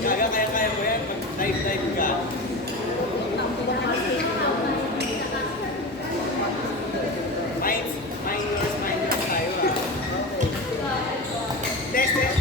Kaya mo yan, pag dive ka. Minors tayo ah. Test.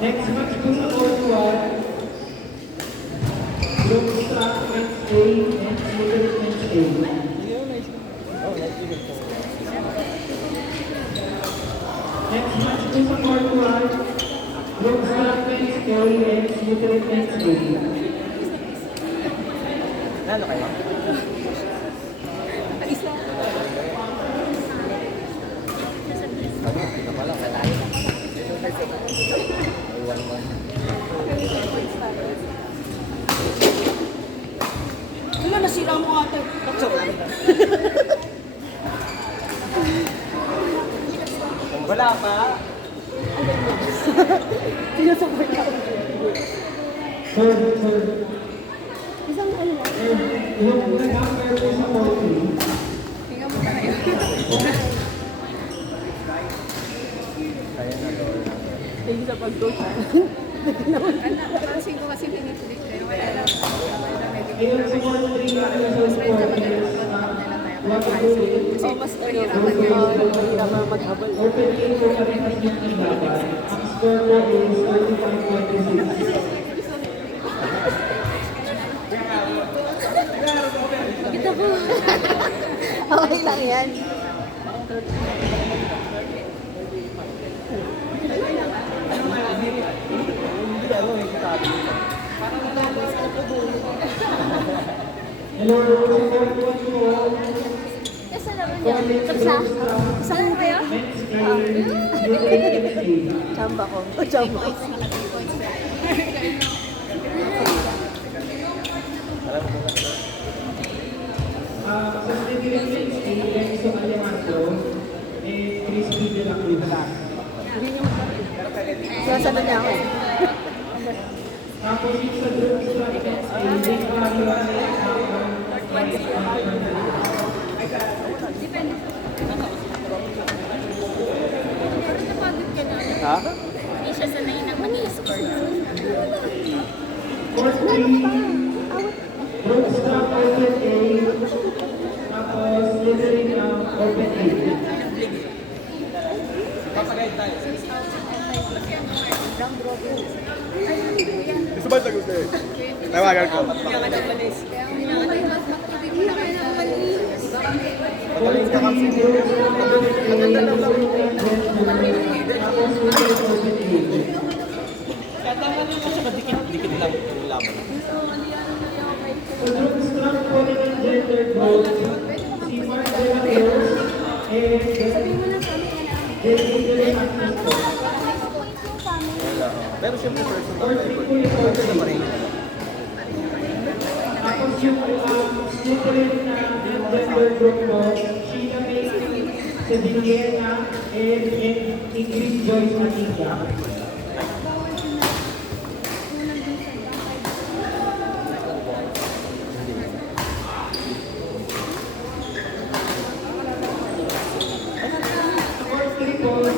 Next match po sa court 1, group strap men's A and middle men's A. Next match po sa court 1, group strap men's A and middle men's A. Lalo kayo? Isa. Ito pala, kailangan. Ay, 1-1. Ano, nasira mo ata. Wala pa. Sinasabay ka. Third. Isang ano lang. Yung nag-number po sa court 3, Tingnan mo tayo. Kaya na to. Hindi sa pag-coach. Napansin ko kasi pinipilit ko yun. Wala lang. ayun sa court 3 na sa court is what to do is Oh, mas nahirapan nga. Mahirapan maghabol. open game po parehas yung laban. Ang score po is 35-26. Bakit ako? Okay lang yan. Hindi, ano, may kitabi. Hello, support po po. Kasi naman yan. Kapsa? Saan mo kayo? Chamba ko. O, chamba ko. Sa Philippines, Enzo Alejandro and Crispy de la Cruz. Sinasabi niya ako. Tapos yung sa group strategies, Nick Manuel Ha? Hindi siya sanay na mag-i-score. Court 3, group strap open A, tapos littering open A. Gusto ba sagot eh? Tawagan ko. Court 3, group strap open A, littering and tapos littering open A. Dikit lang yung laban. Sa group strap po rin ang gender gold, si Mark de la Cruz and David Santos po. Pero siyempre, personal Court 3 po yung court 3. Tapos yung littering na gender group po, Sheena May Sevillena and Ingrid Joyce Matinga. Court 3 po,